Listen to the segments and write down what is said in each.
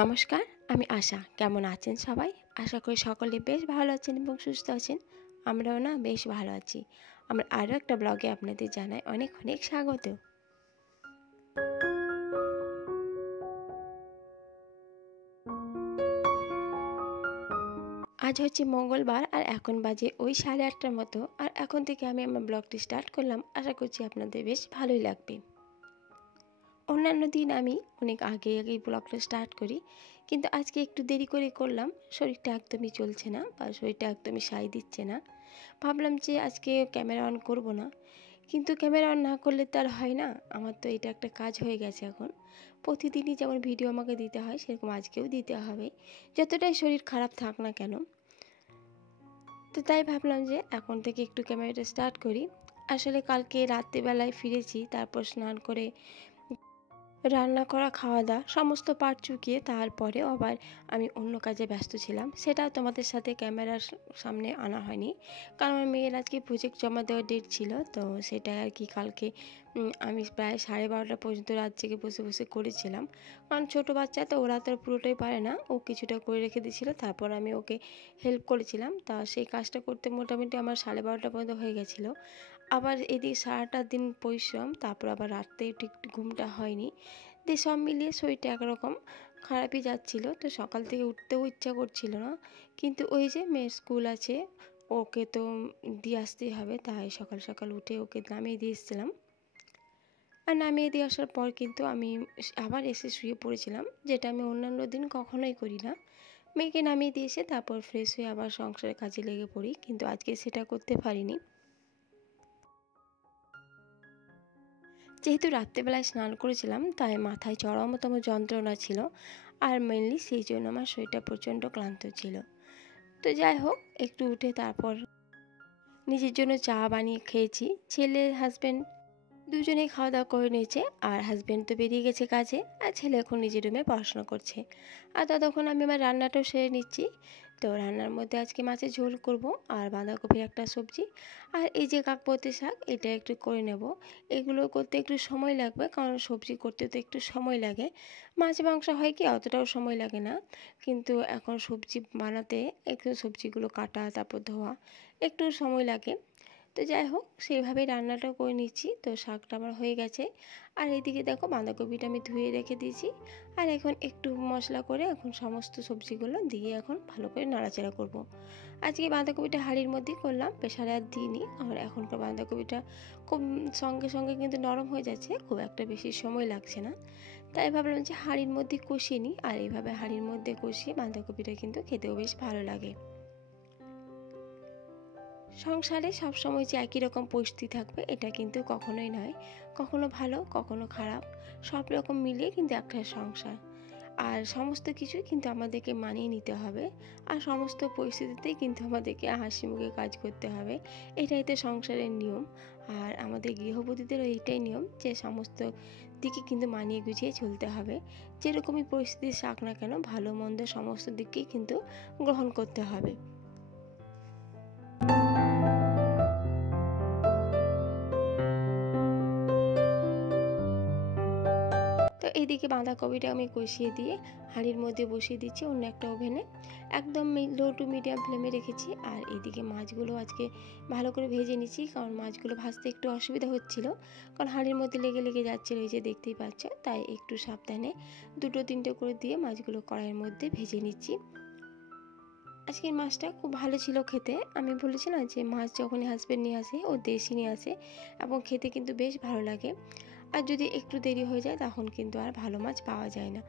নমস্কার, আমি আশা। কেমন আছেন সবাই? আশা করি সকলে বেশ ভালো আছেন এবং সুস্থ আছেন। আমরাও বেশ ভালো আছি। আমার আরও একটা ব্লগে আপনাদের জানাই অনেক অনেক স্বাগত। আজ হচ্ছে মঙ্গলবার আর এখন বাজে ওই 8:30টার মতো। আর এখন থেকে আমি আমার ব্লগটি স্টার্ট করলাম। আশা করছি আপনাদের বেশ ভালোই লাগবে। অন্যান্য দিন আমি অনেক আগেই ব্লগটা স্টার্ট করি, কিন্তু আজকে একটু দেরি করে করলাম। শরীরটা একদমই চলছে না বা শরীরটা একদমই সায় দিচ্ছে না। ভাবলাম যে আজকে ক্যামেরা অন করব না, কিন্তু ক্যামেরা অন না করলে তো আর হয় না। আমার তো এটা একটা কাজ হয়ে গেছে এখন। প্রতিদিনই যেমন ভিডিও আমাকে দিতে হয়, সেরকম আজকেও দিতে হবে, যতটাই শরীর খারাপ থাক না কেন। তো তাই ভাবলাম যে এখন থেকে একটু ক্যামেরাটা স্টার্ট করি। আসলে কালকে রাত্রিবেলায় ফিরেছি, তারপর স্নান করে রান্না করা, খাওয়া দাওয়া সমস্ত পার্ট চুকিয়ে তারপরেও আবার আমি অন্য কাজে ব্যস্ত ছিলাম। সেটাও তোমাদের সাথে ক্যামেরার সামনে আনা হয়নি, কারণ আমার মেয়ের আজকে প্রজেক্ট জমা দেওয়ার ডেট ছিল। তো সেটাই আর কি কালকে আমি প্রায় 12:30 পর্যন্ত রাত জেগে বসে বসে করেছিলাম। কারণ ছোটো বাচ্চা তো, ওরা তো পুরোটাই পারে না। ও কিছুটা করে রেখে দিয়েছিলো, তারপর আমি ওকে হেল্প করেছিলাম। তা সেই কাজটা করতে মোটামুটি আমার 12:30 পর্যন্ত হয়ে গেছিলো। আবার এদিকে সারাটা দিন পরিশ্রম, তারপর আবার রাত্রে ঠিক ঘুমটা হয়নি। দিয়ে সব মিলিয়ে শরীরটা একরকম খারাপই যাচ্ছিল। তো সকাল থেকে উঠতেও ইচ্ছা করছিল না, কিন্তু ওই যে মেয়ের স্কুল আছে, ওকে তো দিয়ে আসতেই হবে। তাই সকাল সকাল উঠে ওকে নামিয়ে দিয়ে এসেছিলাম। আর নামিয়ে দিয়ে আসার পর কিন্তু আমি আবার এসে শুয়ে পড়েছিলাম, যেটা আমি অন্যান্য দিন কখনোই করি না। মেয়েকে নামিয়ে দিয়ে এসে তারপর ফ্রেশ হয়ে আবার সংসারের কাজে লেগে পড়ি, কিন্তু আজকে সেটা করতে পারিনি। যেহেতু রাত্রেবেলায় স্নান করেছিলাম, তাই মাথায় চরমতম যন্ত্রণা ছিল, আর মেনলি সেই জন্য আমার শরীরটা প্রচণ্ড ক্লান্ত ছিল। তো যাই হোক, একটু উঠে তারপর নিজের জন্য চা বানিয়ে খেয়েছি। ছেলে হাজব্যান্ড দুজনেই খাওয়া দাওয়া করে নিয়েছে, আর হাজব্যান্ড তো বেরিয়ে গেছে কাজে, আর ছেলে এখন নিজের রুমে পড়াশোনা করছে। আর ততক্ষণ আমি আমার রান্নাটাও সেরে নিচ্ছি। তো রান্নার মধ্যে আজকে মাছের ঝোল করব, আর বাঁধাকপির একটা সবজি, আর এই যে কাকপতি শাক, এটা একটু করে নেব। এগুলো করতে একটু সময় লাগবে, কারণ সবজি করতে তো একটু সময় লাগে। মাছ মাংস হয় কি অতটাও সময় লাগে না, কিন্তু এখন সবজি বানাতে একটু সবজিগুলো কাটা, তারপর ধোয়া, একটু সময় লাগে। তো যাই হোক, সেইভাবেই রান্নাটা করে নিচ্ছি। তো শাকটা আমার হয়ে গেছে, আর এইদিকে দেখো বাঁধাকপিটা আমি ধুয়ে রেখে দিয়েছি। আর এখন একটু মশলা করে এখন সমস্ত সবজিগুলো দিয়ে এখন ভালো করে নাড়াচাড়া করব। আজকে বাঁধাকপিটা হাঁড়ির মধ্যেই করলাম, প্রেসারে আর দিইনি। আর এখনকার বাঁধাকপিটা খুব সঙ্গে সঙ্গে কিন্তু নরম হয়ে যাচ্ছে, খুব একটা বেশি সময় লাগছে না। তাই ভাবলাম যে হাঁড়ির মধ্যে কষিয়ে নিই, আর এইভাবে হাঁড়ির মধ্যে কষিয়ে বাঁধাকপিটা কিন্তু খেতেও বেশ ভালো লাগে। সংসারে সবসময় যে একই রকম পরিস্থিতি থাকবে এটা কিন্তু কখনোই নয়, কখনো ভালো কখনো খারাপ, সব রকম মিলিয়ে কিন্তু একটা সংসার। আর সমস্ত কিছুই কিন্তু আমাদেরকে মানিয়ে নিতে হবে, আর সমস্ত পরিস্থিতিতেই কিন্তু আমাদেরকে হাসি মুখে কাজ করতে হবে। এটাই তো সংসারের নিয়ম। আর আমাদের গৃহবধূদেরও এইটাই নিয়ম যে সমস্ত দিকে কিন্তু মানিয়ে গুছিয়ে চলতে হবে। যেরকমই পরিস্থিতি থাক না কেন, ভালো মন্দ সমস্ত দিককেই কিন্তু গ্রহণ করতে হবে। তো এইদিকে বাঁধাকপিটা আমি কষিয়ে দিয়ে হাঁড়ির মধ্যে বসিয়ে দিচ্ছি অন্য একটা ওভেনে। একদম লো টু মিডিয়াম ফ্লেমে রেখেছি। আর এইদিকে মাছগুলো আজকে ভালো করে ভেজে নিচ্ছি, কারণ মাছগুলো ভাজতে একটু অসুবিধা হচ্ছিল, কারণ হাঁড়ির মধ্যে লেগে লেগে যাচ্ছিলো, এই যে দেখতেই পাচ্ছ। তাই একটু সাবধানে দুটো তিনটে করে দিয়ে মাছগুলো কড়াইয়ের মধ্যে ভেজে নিচ্ছি। আজকের মাছটা খুব ভালো ছিল খেতে। আমি বলেছি না যে মাছ যখনই হাজব্যান্ড নিয়ে আসে, ও দেশি নিয়ে আসে, এবং খেতে কিন্তু বেশ ভালো লাগে। আর যদি একটু দেরি হয়ে যায় তখন কিন্তু আর ভালো মাছ পাওয়া যায় না।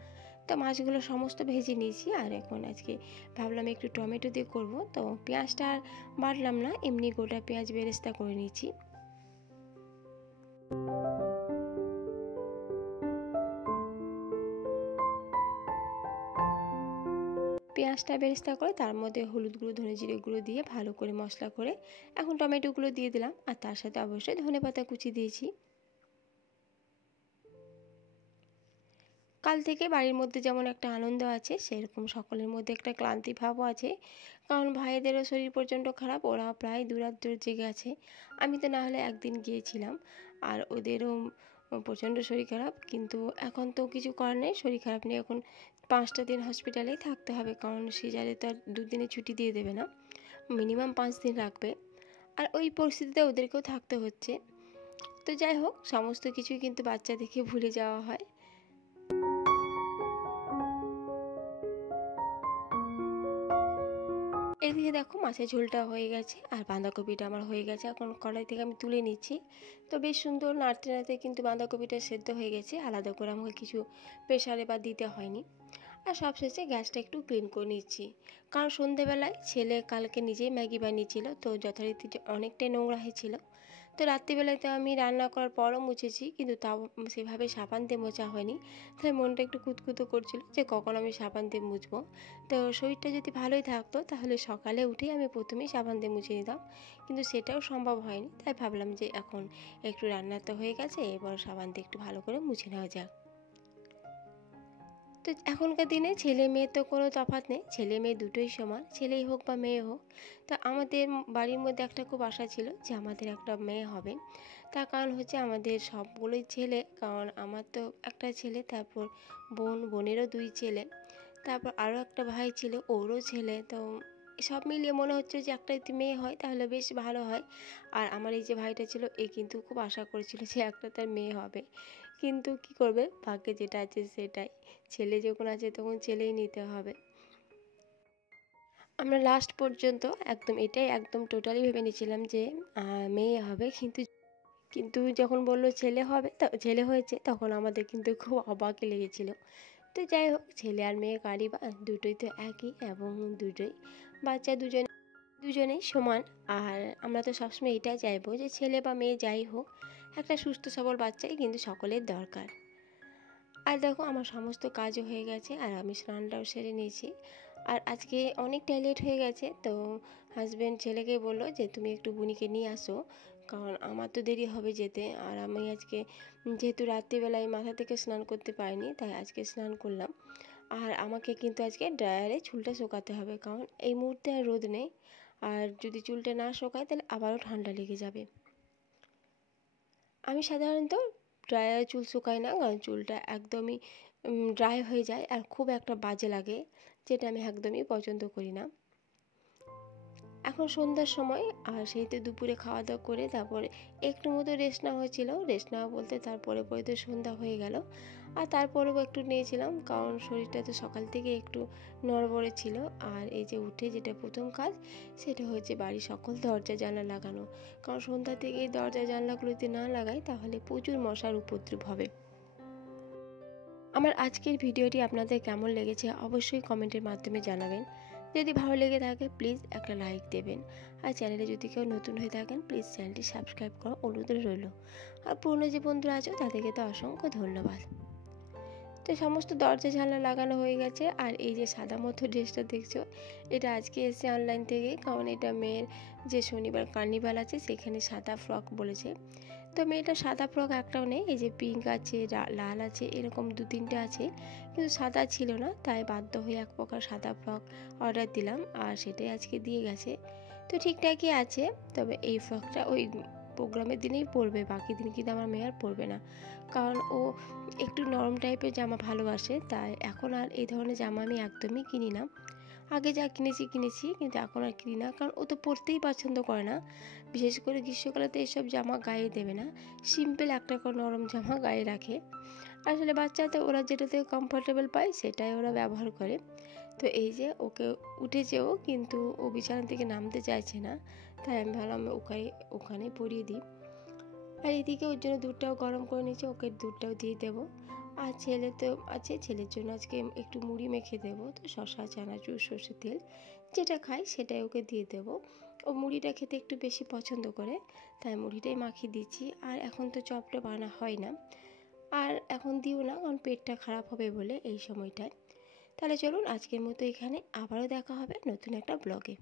তো মাছগুলো সমস্ত ভেজে নিয়েছি, আর এখন আজকে ভাবলাম একটু টমেটো দিয়ে করব। তো পেঁয়াজটা আর বাটলাম না, এমনি গোটা পেঁয়াজ বেরেস্তা করে নিয়েছি। পেঁয়াজটা বেরেস্তা করে তার মধ্যে হলুদ গুঁড়ো, ধনে জিরে গুঁড়ো দিয়ে ভালো করে মশলা করে এখন টমেটোগুলো দিয়ে দিলাম, আর তার সাথে অবশ্যই ধনেপাতা কুচি দিয়েছি। কাল থেকে বাড়ির মধ্যে যেমন একটা আনন্দ আছে, সেরকম সকলের মধ্যে একটা ক্লান্তি ভাবও আছে, কারণ ভাইদেরও শরীর প্রচণ্ড খারাপ, ওরা প্রায় 2 রাত ধরে জেগে আছে। আমি তো না হলে একদিন গিয়েছিলাম, আর ওদেরও প্রচণ্ড শরীর খারাপ, কিন্তু এখন তো কিছু করার নেই, শরীর খারাপ নিয়ে এখন 5টা দিন হসপিটালেই থাকতে হবে, কারণ সিজারে তো আর 2 দিনে ছুটি দিয়ে দেবে না, মিনিমাম 5 দিন রাখবে। আর ওই পরিস্থিতিতে ওদেরকেও থাকতে হচ্ছে। তো যাই হোক, সমস্ত কিছুই কিন্তু বাচ্চা দেখে ভুলে যাওয়া হয়। এদিকে দেখো মাছের ঝোলটা হয়ে গেছে আর বাঁধাকপিটা আমার হয়ে গেছে, এখন কড়াই থেকে আমি তুলে নিচ্ছি। তো বেশ সুন্দর নাড়তে নাড়তে কিন্তু বাঁধাকপিটা সেদ্ধ হয়ে গেছে, আলাদা করে আমাকে কিছু প্রেশারে বা দিতে হয়নি। আর সবশেষে গ্যাসটা একটু ক্লিন করে নিচ্ছি, কারণ সন্ধেবেলায় ছেলে কালকে নিজেই ম্যাগি বানিয়েছিল, তো যথারীতি অনেকটাই নোংরা হয়েছিল। তো রাত্রিবেলায় তো আমি রান্না করার পরও মুছেছি, কিন্তু তাও সেভাবে সাবান দিয়ে মোছা হয়নি। তাই মনটা একটু কুতকুতো করছিল যে কখন আমি সাবান দিয়ে মুছবো। তো শরীরটা যদি ভালোই থাকতো তাহলে সকালে উঠেই আমি প্রথমেই সাবান দিয়ে মুছে নিতাম, কিন্তু সেটাও সম্ভব হয়নি। তাই ভাবলাম যে এখন একটু রান্না তো হয়ে গেছে, এবার সাবান দিয়ে একটু ভালো করে মুছে নেওয়া যাক। তো এখনকার দিনে ছেলে মেয়ে তো কোনো তফাৎ নেই, ছেলে মেয়ে দুটোই সমান, ছেলেই হোক বা মেয়ে হোক। তো আমাদের বাড়ির মধ্যে একটা খুব আশা ছিল যে আমাদের একটা মেয়ে হবে। তার কারণ হচ্ছে আমাদের সবগুলোই ছেলে, কারণ আমার তো একটা ছেলে, তারপর বোনেরও 2 ছেলে, তারপর আরও একটা ভাই ছিল, ওরও ছেলে। তো সব মিলিয়ে মনে হচ্ছে যে একটা যদি মেয়ে হয় তাহলে বেশ ভালো হয়। আর আমার এই যে ভাইটা ছিল, এ কিন্তু খুব আশা করেছিল যে একটা তার মেয়ে হবে, কিন্তু কি করবে, ভাগ্যে যেটা আছে সেটাই। ছেলে যখন আছে তখন ছেলেই নিতে হবে। আমরা লাস্ট পর্যন্ত এটাই একদম টোটালি ভেবে নিয়েছিলাম যে মেয়ে হবে, কিন্তু কিন্তু যখন বললো ছেলে হবে, ছেলে হয়েছে, তখন আমাদের কিন্তু খুব অবাকই লেগেছিল। তো যাই হোক, ছেলে আর মেয়ে কারই বা, দুটোই তো একই, এবং দুটোই বাচ্চা দুজনেই সমান। আর আমরা তো সবসময় এটাই চাইবো যে ছেলে বা মেয়ে যাই হোক, একটা সুস্থ সবল বাচ্চাই কিন্তু সকলের দরকার। আর দেখো আমার সমস্ত কাজও হয়ে গেছে আর আমি স্নানটাও সেরে নিয়েছি। আর আজকে অনেকটা লেট হয়ে গেছে, তো হাজব্যান্ড ছেলেকে বললো যে তুমি একটু বুনিকে নিয়ে আসো, কারণ আমার তো দেরি হবে যেতে। আর আমি আজকে যেহেতু রাত্রিবেলায় মাথা থেকে স্নান করতে পারিনি, তাই আজকে স্নান করলাম। আর আমাকে কিন্তু আজকে ড্রায়ারে চুলটা শুকাতে হবে, কারণ এই মুহূর্তে আর রোদ নেই, আর যদি চুলটা না শুকায় তাহলে আবারও ঠান্ডা লেগে যাবে। আমি সাধারণত ড্রায়ারে চুল শুকাই না, কারণ চুলটা একদমই ড্রাই হয়ে যায় আর খুব একটা বাজে লাগে, যেটা আমি একদমই পছন্দ করি না। এখন সন্ধ্যার সময়, আর সেইতে দুপুরে খাওয়া দাওয়া করে তারপরে একটু মতো রেস্ট নেওয়া হয়েছিল। রেস্ট নেওয়া বলতে তারপরে পরে তো সন্ধ্যা হয়ে গেল, আর তারপরেও একটু নিয়েছিলাম, কারণ শরীরটা তো সকাল থেকে একটু নড়বড়ে ছিল। আর এই যে উঠে যেটা প্রথম কাজ, সেটা হচ্ছে বাড়ির সকল দরজা জানলা লাগানো, কারণ সন্ধ্যা থেকে এই দরজা জানলাগুলোতে না লাগাই তাহলে প্রচুর মশার উপদ্রব হবে। আমার আজকের ভিডিওটি আপনাদের কেমন লেগেছে অবশ্যই কমেন্টের মাধ্যমে জানাবেন। যদি ভালো লেগে থাকে প্লিজ একটা লাইক দেবেন, আর চ্যানেলে যদি কেউ নতুন হয়ে থাকেন প্লিজ চ্যানেলটি সাবস্ক্রাইব করা অনুরোধ রইল। আর পুরনো যে বন্ধুরা আছো তাদেরকে তো অসংখ্য ধন্যবাদ। তো সমস্ত দরজা জানলা লাগানো হয়ে গেছে। আর এই যে সাদা মতো ড্রেসটা দেখছো, এটা আজকে এসে অনলাইন থেকে, কারণ এটা মেয়ের যে শনিবার কার্নিভাল আছে সেখানে সাদা ফ্রক বলেছে। তো মেয়েটা সাদা ফ্রক একটাও নেই, এই যে পিঙ্ক আছে, লাল আছে, এরকম 2-3টে আছে, কিন্তু সাদা ছিল না, তাই বাধ্য হয়ে এক প্রকার সাদা ফ্রক অর্ডার দিলাম, আর সেটাই আজকে দিয়ে গেছে। তো ঠিকঠাকই আছে, তবে এই ফ্রকটা ওই প্রোগ্রামের দিনেই পরবে, বাকি দিন কিন্তু আমার মেয়ে আর পরবে না, কারণ ও একটু নরম টাইপের জামা ভালোবাসে। তাই এখন আর এই ধরনের জামা আমি একদমই কিনি না। আগে যা কিনেছি, কিন্তু এখন আর কিনি না, কারণ ও তো পরতেই পছন্দ করে না। বিশেষ করে গ্রীষ্মকালে তো এইসব জামা গায়ে দেবে না, সিম্পল একটা করে নরম জামা গায়ে রাখে। আসলে বাচ্চাতে ওরা যেটাতে কমফোর্টেবল পায় সেটাই ওরা ব্যবহার করে। তো এই যে ওকে উঠেছেও, কিন্তু ও বিছানা থেকে নামতে চাইছে না, তাই আমি ভাবলাম ওখানে পরিয়ে দিই। আর এদিকে ওর জন্য দুধটাও গরম করে নিয়েছি, ওকে দুধটাও দিয়ে দেবো। আর ছেলে তো আছে, ছেলের জন্য আজকে একটু মুড়ি মেখে দেবো, তো শসা, চানাচুর, সর্ষের তেল যেটা খাই সেটাই ওকে দিয়ে দেবো। ও মুড়িটা খেতে একটু বেশি পছন্দ করে, তাই মুড়িটাই মাখিয়ে দিচ্ছি। আর এখন তো চপটা বানা হয় না, আর এখন দিও না, কারণ পেটটা খারাপ হবে বলে এই সময়টায়। তাহলে চলুন আজকের মতো এখানে, আবারও দেখা হবে নতুন একটা ব্লগে।